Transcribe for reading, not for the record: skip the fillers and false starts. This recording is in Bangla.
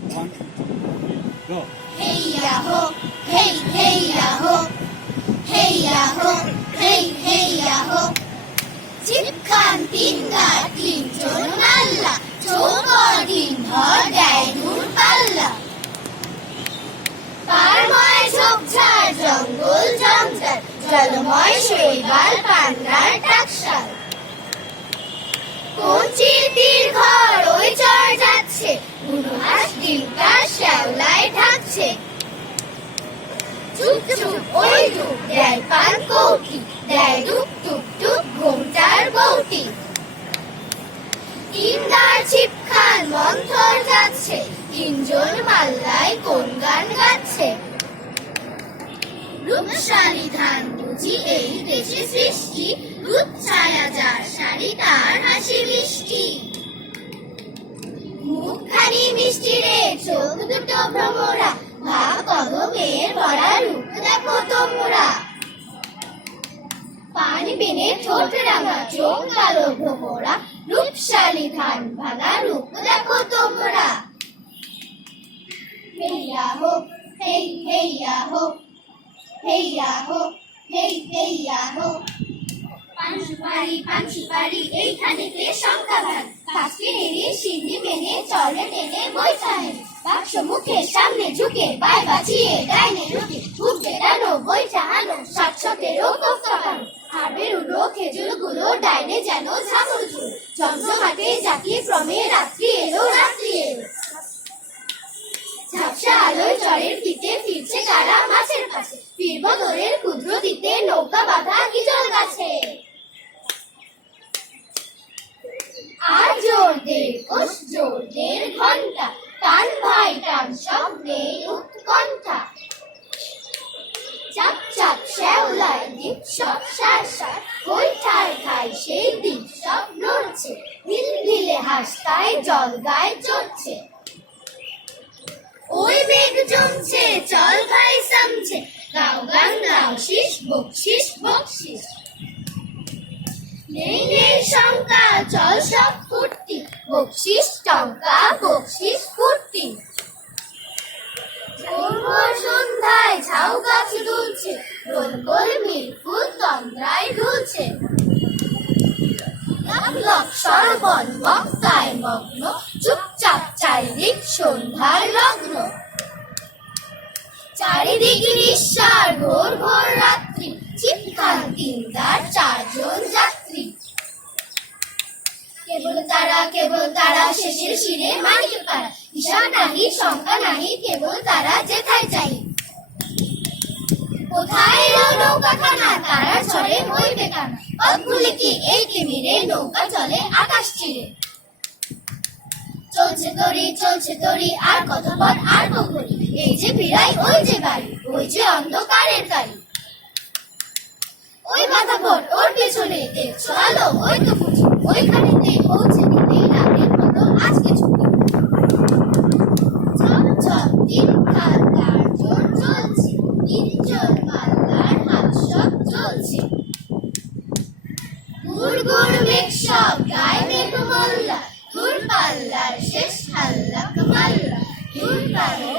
1, 2, 3, go. Hey ya ho, hey hey ya ho, hey ya ho, hey hey ya ho. চিপখান তিনটা তিনজন মাল্লা, চৌকদিন ধর দেয় দূর পাল্লা। পারময় ঝোপঝাড় জঙ্গল জঞ্জাল, জলময় শৈবাল পান্নার টাকশাল। কঞ্চির তীর ঘর ওই চর যাচ্ছে, বুনো হাঁস ডিমটা শ্যাওলায় ঢাকছে। চুপ চুপ ওই ডুব দেয় পান কৌটি, দেয় ডুব টুপ টুপ ঘোমটার বৌটি। তিনদার ছিপখান মন্থর যাচ্ছে, তিনজন মাল্লায় কোন গান গাচ্ছে। রূপসালী ধান বুঝি এই দেশে সৃষ্টি, রূপ ছায়া যার শাড়ি তার হাসি মিষ্টি। মুখখানি মিষ্টি রে চোখ দুটো ভ্রমরা, ভাব কদমের ভরা রূপ দেখো তোমরা। পানি বেনে ঠোঁট রাঙা চোখ কালো ভ্রমরা, রূপসালী ধান ভাঙা রূপ দেখো তোমরা। হেইয়া হো, হেই হেইয়া হো, হেইয়া হো, হেই হেইয়া হো। পান সুপারি এইখানেতে সংখ্যা ভাগ, পাঁচকে নেড়ে সিন্ধি মেনে চলে টেনে বই চাহে। বাক্স মুখে সামনে ঝুঁকে পায় বাঁচিয়ে ডাইনে রুকে, উঠবে ডানো বই চাহানো 717 কোপ কাঁপানো। হাড়ের উড়ো খেজুর গুলো ডাইনে যেন ঝামুর ঝুল, জমজমাটে জাকিয়ে ক্রমে রাত্রি এলো রাত্রি এলো। ঝাপসা আলোয় চরের ফিতে ফিরছে কারা মাছের পাশে, ফিরব দোরের ক্ষুদ্র দিতে নৌকা বাঁধা কিজল গাছে। আর জোর দে কোষ জোর দের ঘন্টা, টান ভাই টান সব নেই উৎকণ্ঠা। চাপ চাপ শ্যাওলায় দ্বীপ সব সার সার, ওই ঠায় ঠায় সেই দ্বীপ সব নড়ছে। ঢিল ঢিলে হাসতায় জল গায়ে চড়ছে, ওই মেঘ জমছে চল ভাই সামছে। গাও গান গাও শীষ বকশিস বকশিস, নেই নেই শঙ্কা চল সব ফুর্তি। বকশিস টঙ্কা বকশিস ফুর্তি। ভোর সন্ধ্যায় ঝাউ গাছ দুলছে, গোল গোল মিরফুল তন্দ্রায় ঢুলছে। লক লক সরবন মক্কায় মগ্ন, চুপচাপ চারিদিক সন্ধ্যার লগ্ন। চারিদিক নিঃসার ঘোর ঘোর রাত্রি, চিপখান তিনদার চারজন যাত্রী। কেবল তারা শেষের শিরে মানিক পাড়া, হিসাব নাহি সংখ্যা নাহি কেবল তারা যেথায় চাই। কোথায় এলো নৌকাখানা তারার চরে ওই বেকানা, পথগুলি কি এই তিমিরে নৌকা চলে আকাশ চিরে। চলছে তরি আর কত পথ আর কখনি, এই যে বিড়াই ওই যে বাড়ি, ওই যে অন্ধকারের গাড়ি। ওই মাথা ভোট ওর পেছনে দেখছো আলো, ওই তো ফুচি ওইখানেতে পৌঁছে দিতেই রাতের মতো আজকে ছুটি। চল চল দিন কাল তার জোর চলছে, তিনজন মাল্লার হাত সব চলছে। গুড় গুড় মেঘ সব গায়ে মেঘ মোল্লা, দূর পাল্লার শেষ হাল্লা কামাল্লা। দূর পাল্লা